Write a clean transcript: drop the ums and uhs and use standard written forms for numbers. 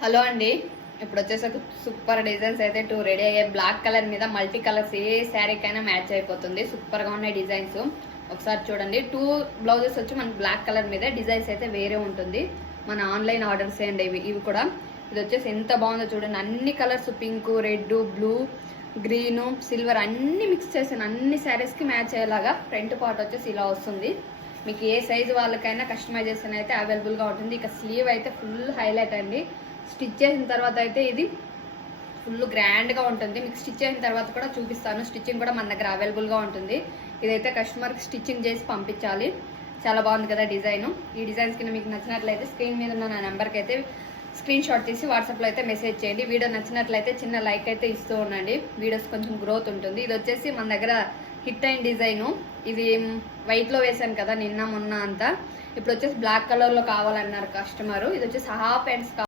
Hello అండి, ఇప్పుడు వచ్చేసరికి సూపర్ డిజైన్స్ అయితే టూ రెడీ అయ్యాయి. బ్లాక్ కలర్ మీద మల్టీ కలర్స్ ఏ శారీకైనా మ్యాచ్ అయిపోతుంది. సూపర్ గా ఉన్నాయి డిజైన్స్. ఒకసారి చూడండి. టూ బ్లౌజెస్ వచ్చి మనకి బ్లాక్ కలర్ మీద డిజైన్స్ అయితే వేరే ఉంటుంది. మన ఆన్లైన్ ఆర్డర్స్ అండి ఇవి కూడా. ఇది వచ్చేసి ఎంత బాగుందో చూడండి. అన్ని colours pink, red, blue, green, silver అన్ని మిక్స్ చేసిన అన్ని శారీస్ కి మ్యాచ్ అయ్యేలాగా ఫ్రంట్ పార్ట్ వచ్చేసి ఇలా వస్తుంది. మీకు ఏ సైజు వాళ్ళకైనా కస్టమైజేషన్ అయితే అవైలబుల్ గా ఉంటుంది. ఇక స్లీవ్ అయితే ఫుల్ హైలైట్ అండి. స్టిచ్ చేసిన తర్వాత అయితే ఇది ఫుల్ గ్రాండ్గా ఉంటుంది. మీకు స్టిచ్ చేసిన తర్వాత కూడా చూపిస్తాను. స్టిచ్చింగ్ కూడా మన దగ్గర అవైలబుల్గా ఉంటుంది. ఇదైతే కస్టమర్కి స్టిచ్చింగ్ చేసి పంపించాలి. చాలా బాగుంది కదా డిజైన్. ఈ డిజైన్స్ కింద మీకు నచ్చినట్లయితే స్క్రీన్ మీద ఉన్న నా నెంబర్కి అయితే స్క్రీన్ షాట్ తీసి వాట్సాప్లో అయితే మెసేజ్ చేయండి. వీడియో నచ్చినట్లయితే చిన్న లైక్ అయితే ఇస్తూ ఉండండి. వీడియోస్ కొంచెం గ్రోత్ ఉంటుంది. ఇది వచ్చేసి మన దగ్గర హిట్ అయిన డిజైను. ఇది వైట్లో వేసాను కదా నిన్న మొన్న అంతా. ఇప్పుడు వచ్చేసి బ్లాక్ కలర్లో కావాలన్నారు కస్టమర్. ఇది వచ్చేసి హాఫ్ హ్యాండ్స్